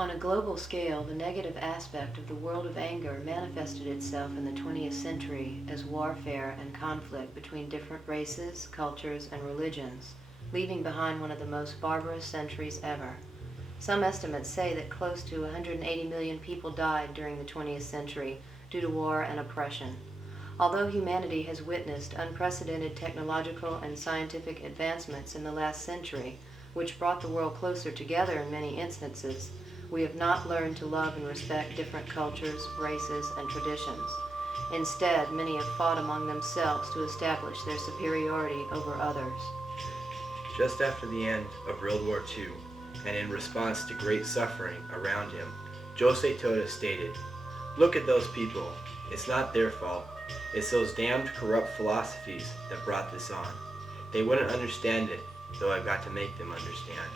On a global scale, the negative aspect of the world of anger manifested itself in the 20th century as warfare and conflict between different races, cultures, and religions, leaving behind one of the most barbarous centuries ever. Some estimates say that close to 180 million people died during the 20th century due to war and oppression. Although humanity has witnessed unprecedented technological and scientific advancements in the last century, which brought the world closer together in many instances, we have not learned to love and respect different cultures, races, and traditions. Instead, many have fought among themselves to establish their superiority over others. Just after the end of World War II, and in response to great suffering around him, Josei Toda stated, "Look at those people. It's not their fault. It's those damned corrupt philosophies that brought this on. They wouldn't understand it, though I've got to make them understand."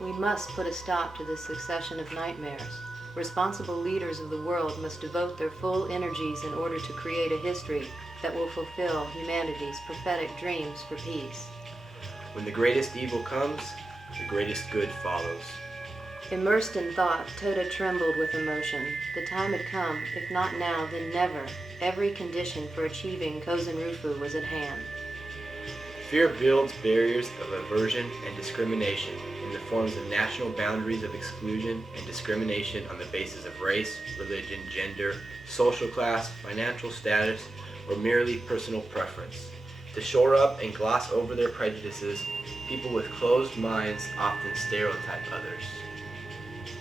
We must put a stop to this succession of nightmares. Responsible leaders of the world must devote their full energies in order to create a history that will fulfill humanity's prophetic dreams for peace. When the greatest evil comes, the greatest good follows. Immersed in thought, Toda trembled with emotion. The time had come, if not now, then never. Every condition for achieving Kozen-Rufu was at hand. Fear builds barriers of aversion and discrimination in the forms of national boundaries of exclusion and discrimination on the basis of race, religion, gender, social class, financial status, or merely personal preference. To shore up and gloss over their prejudices, people with closed minds often stereotype others.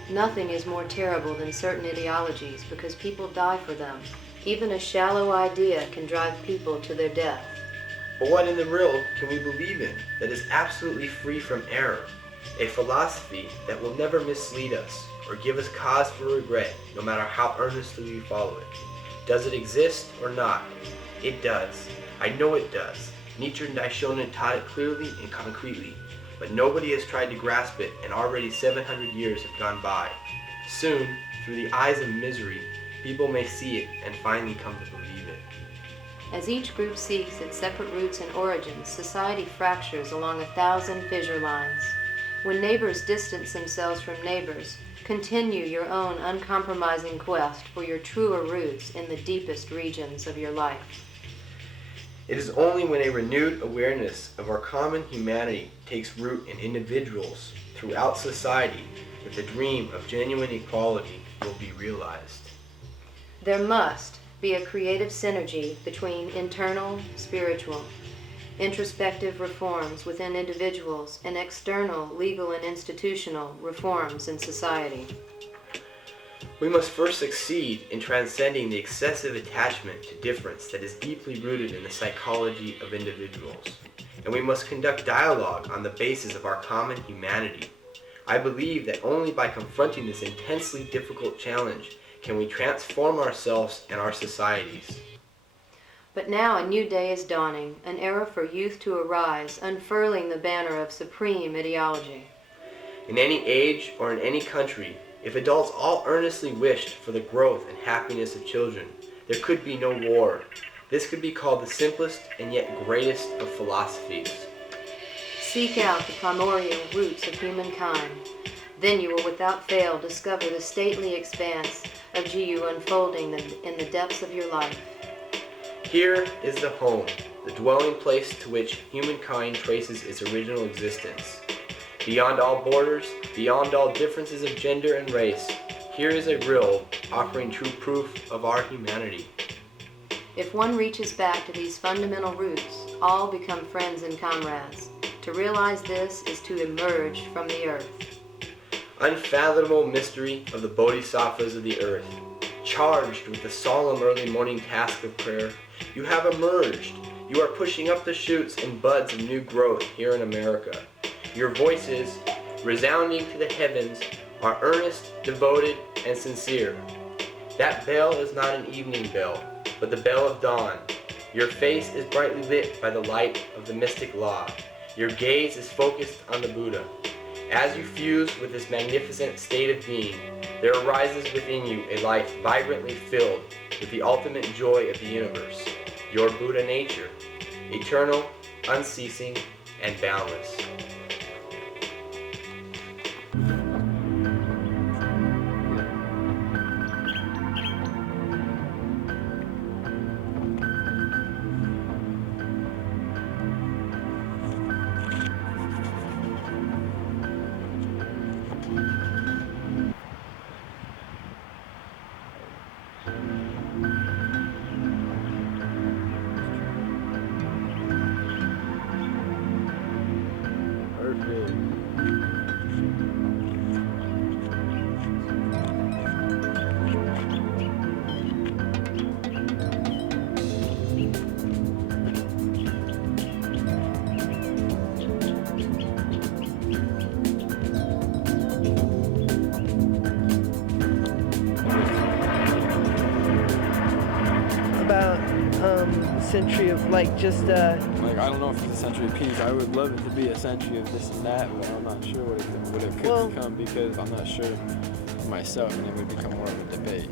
Nothing is more terrible than certain ideologies because people die for them. Even a shallow idea can drive people to their death. But what in the world can we believe in that is absolutely free from error? A philosophy that will never mislead us or give us cause for regret, no matter how earnestly we follow it. Does it exist or not? It does. I know it does. Nichiren Daishonin taught it clearly and concretely, but nobody has tried to grasp it, and already 700 years have gone by. Soon, through the eyes of misery, people may see it and finally come to believe it. As each group seeks its separate roots and origins, society fractures along 1,000 fissure lines. When neighbors distance themselves from neighbors, continue your own uncompromising quest for your truer roots in the deepest regions of your life. It is only when a renewed awareness of our common humanity takes root in individuals throughout society that the dream of genuine equality will be realized. There must be a creative synergy between internal, spiritual, introspective reforms within individuals and external, legal and institutional reforms in society. We must first succeed in transcending the excessive attachment to difference that is deeply rooted in the psychology of individuals, and we must conduct dialogue on the basis of our common humanity. I believe that only by confronting this intensely difficult challenge can we transform ourselves and our societies. But now a new day is dawning, an era for youth to arise, unfurling the banner of supreme ideology. In any age or in any country, if adults all earnestly wished for the growth and happiness of children, there could be no war. This could be called the simplest and yet greatest of philosophies. Seek out the primordial roots of humankind. Then you will without fail discover the stately expanse of Jiyu unfolding in the depths of your life. Here is the home, the dwelling place to which humankind traces its original existence. Beyond all borders, beyond all differences of gender and race, here is a rill offering true proof of our humanity. If one reaches back to these fundamental roots, all become friends and comrades. To realize this is to emerge from the earth. Unfathomable mystery of the bodhisattvas of the earth, charged with the solemn early morning task of prayer, you have emerged. You are pushing up the shoots and buds of new growth here in America. Your voices, resounding to the heavens, are earnest, devoted, and sincere. That bell is not an evening bell, but the bell of dawn. Your face is brightly lit by the light of the mystic law. Your gaze is focused on the Buddha. As you fuse with this magnificent state of being, there arises within you a life vibrantly filled with the ultimate joy of the universe, your Buddha nature, eternal, unceasing, and boundless. century of like just Like, I don't know if it's a century of peace. I would love it to be a century of this and that, but I'm not sure what it could become, because I'm not sure myself, and it would become more of a debate.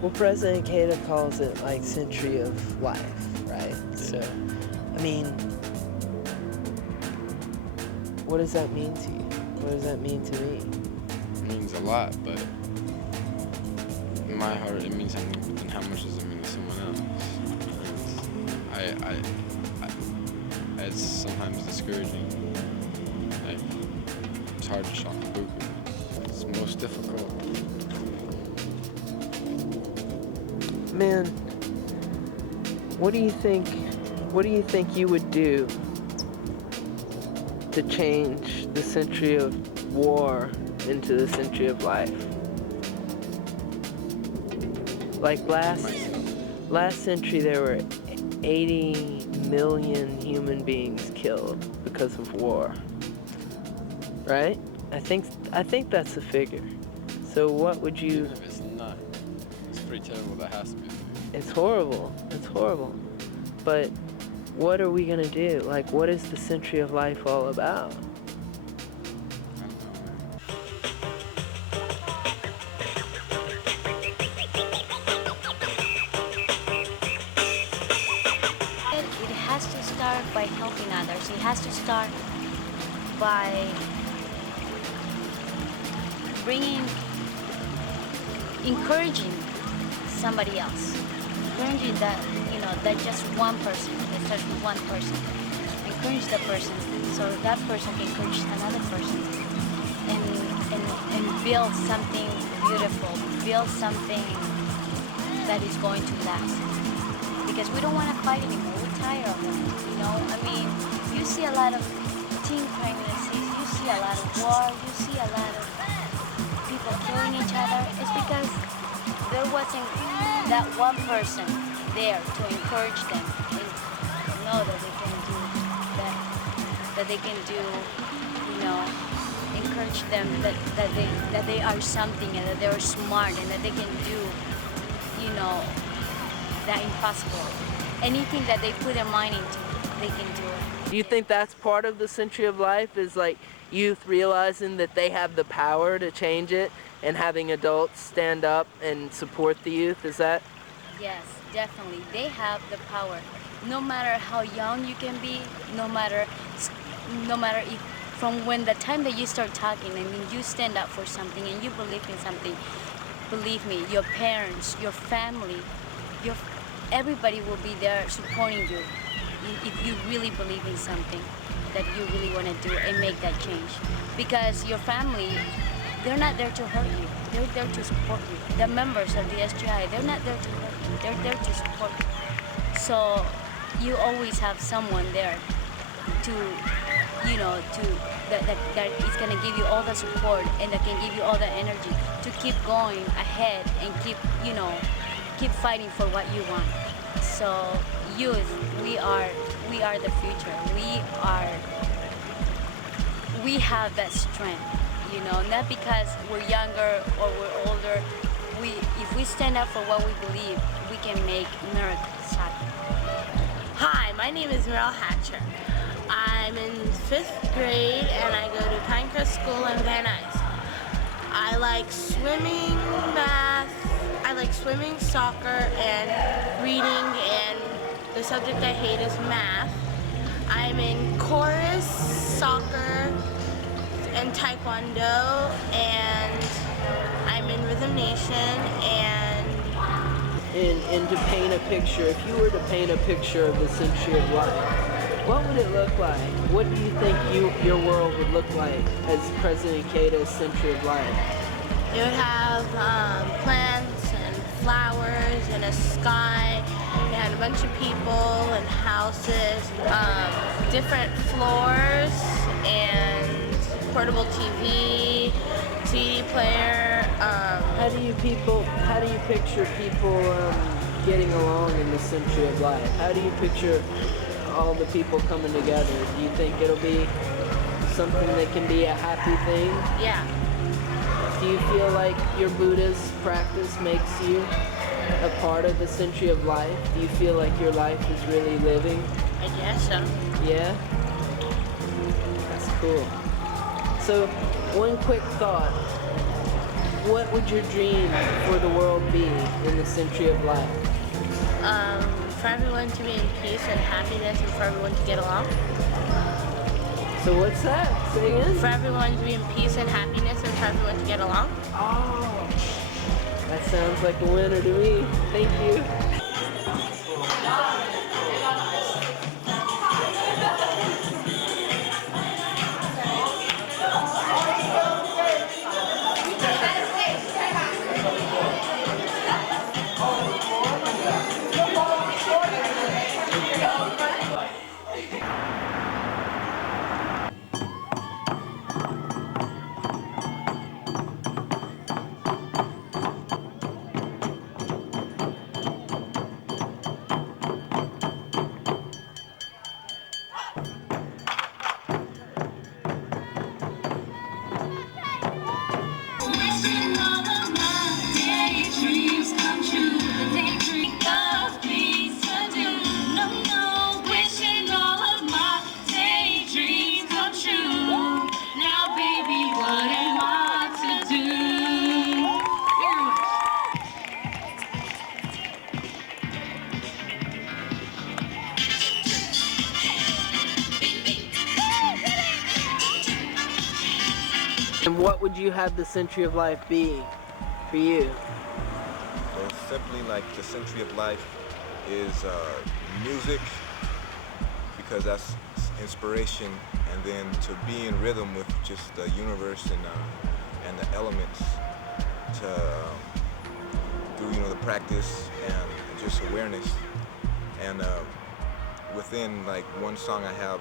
well, President Ikeda calls it like century of life, right? Yeah. So, I mean, what does that mean to you? What does that mean to me? It means a lot, but in my heart it means something, but then how much does it mean to someone else? It's sometimes discouraging. Like, it's hard to shock the buku. It's most difficult. Man, what do you think you would do to change the century of war into the century of life? Like last century there were 80 million human beings killed because of war. Right? I think that's the figure. So what would you... Even if it's not, it's pretty terrible. That has to be. It's horrible. It's horrible. But what are we gonna do? Like, what is the century of life all about? It has to start by helping others. It has to start by encouraging somebody else. Encouraging that, that just one person. It starts with one person. Encourage that person so that person can encourage another person. And build something beautiful. Build something that is going to last. Because we don't want to fight anymore. We're tired of it. I mean, you see a lot of teen pregnancies. You see a lot of war. You see a lot of people killing each other. It's because there wasn't that one person there to encourage them and know that they can do that. That they can do, encourage them that they are something and that they are smart and that they can do, that impossible. Anything that they put their mind into, they can do it. Do you think that's part of the century of life, is like youth realizing that they have the power to change it and having adults stand up and support the youth? Is that? Yes, definitely. They have the power. No matter how young you can be, no matter if from when the time that you start talking, you stand up for something and you believe in something, believe me, your parents, your family, everybody will be there supporting you if you really believe in something that you really want to do and make that change. Because your family, they're not there to hurt you. They're there to support you. The members of the SGI, they're not there to hurt you. They're there to support you. So you always have someone there to, that is going to give you all the support and that can give you all the energy to keep going ahead and keep fighting for what you want. So youth, we are the future. We have that strength, not because we're younger or we're older. If we stand up for what we believe, we can make miracles happen. Hi, my name is Meryl Hatcher. I'm in 5th grade and I go to Pinecrest School in Van Nuys. I like swimming, soccer, and reading, and the subject I hate is math. I'm in chorus, soccer, and taekwondo, and I'm in Rhythm Nation, and to paint a picture, if you were to paint a picture of the century of life, what would it look like? What do you think your world would look like as President Ikeda's century of life? it would have plants and flowers and a sky, and a bunch of people and houses, different floors, and portable TV, CD player. How do you picture people getting along in the century of life? How do you picture all the people coming together? Do you think it'll be something that can be a happy thing? Yeah. Do you feel like your Buddhist practice makes you a part of the century of life? Do you feel like your life is really living? I guess so. Yeah? That's cool. So, one quick thought. What would your dream for the world be in the century of life? For everyone to be in peace and happiness and for everyone to get along. So what's that? Say again? For everyone to be in peace and happiness and for everyone to get along. Oh, that sounds like a winner to me. Thank you. And what would you have the century of life be for you? Well, simply like the century of life is music, because that's inspiration, and then to be in rhythm with just the universe and the elements, to through the practice and just awareness, and within like one song I have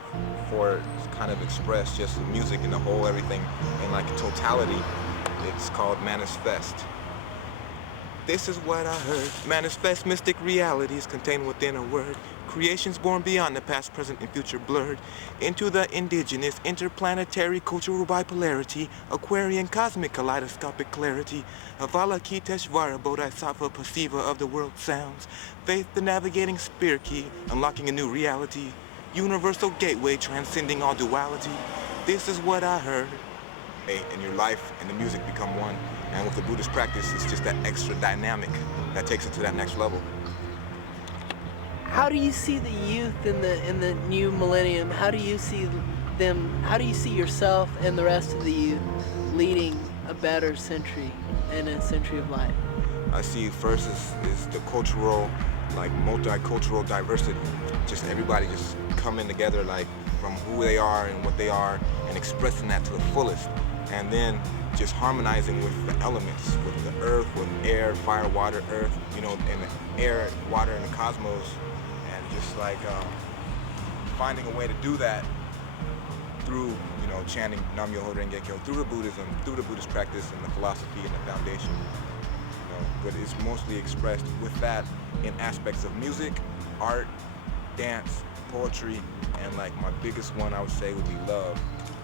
for kind of express just the music and the whole everything in like totality. It's called Manifest. This is what I heard. Manifest mystic realities contained within a word. Creations born beyond the past, present, and future blurred into the indigenous, interplanetary, cultural bipolarity, Aquarian, cosmic, kaleidoscopic clarity, Avalokiteshvara, Bodhisattva, perceiver of the world sounds, faith, the navigating spirit key, unlocking a new reality, universal gateway, transcending all duality. This is what I heard. And your life and the music become one, and with the Buddhist practice, it's just that extra dynamic that takes it to that next level. How do you see the youth in the new millennium? How do you see them? How do you see yourself and the rest of the youth leading a better century and a century of life? I see first is the cultural, like multicultural diversity. Just everybody just coming together, like from who they are and what they are, and expressing that to the fullest. And then just harmonizing with the elements, with the earth, with air, fire, water, earth, and the air, water, and the cosmos. And just like finding a way to do that through, chanting Nam Myoho Renge Kyo, through the Buddhism, through the Buddhist practice and the philosophy and the foundation. But it's mostly expressed with that in aspects of music, art, dance, poetry, and like my biggest one I would say would be love.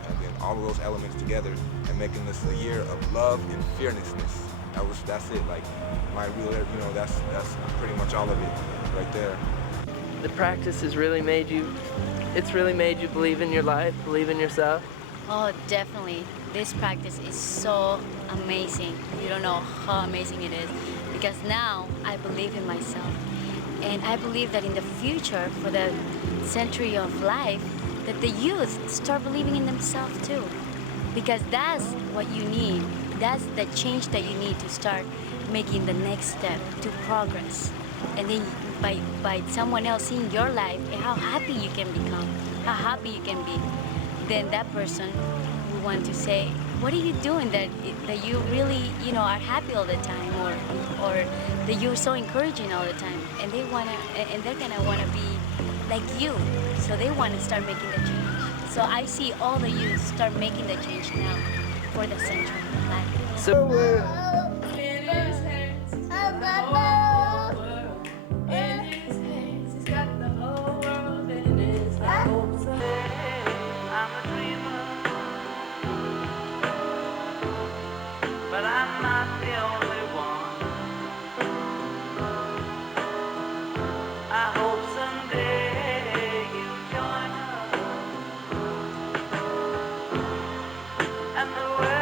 And then all of those elements together and making this a year of love and fearlessness. That's it. Like my real, that's pretty much all of it right there. The practice has really made you, it's really made you believe in your life, believe in yourself? Oh, definitely. This practice is so amazing. You don't know how amazing it is, because now I believe in myself. And I believe that in the future, for the century of life, that the youth start believing in themselves too. Because that's what you need. That's the change that you need to start making the next step to progress. And then by someone else seeing your life and how happy you can become, how happy you can be, then that person will want to say, what are you doing that you really, are happy all the time, or that you're so encouraging all the time, and they're gonna wanna be like you, so they want to start making the change. So I see all the youth start making the change now for the century of life. So But the world.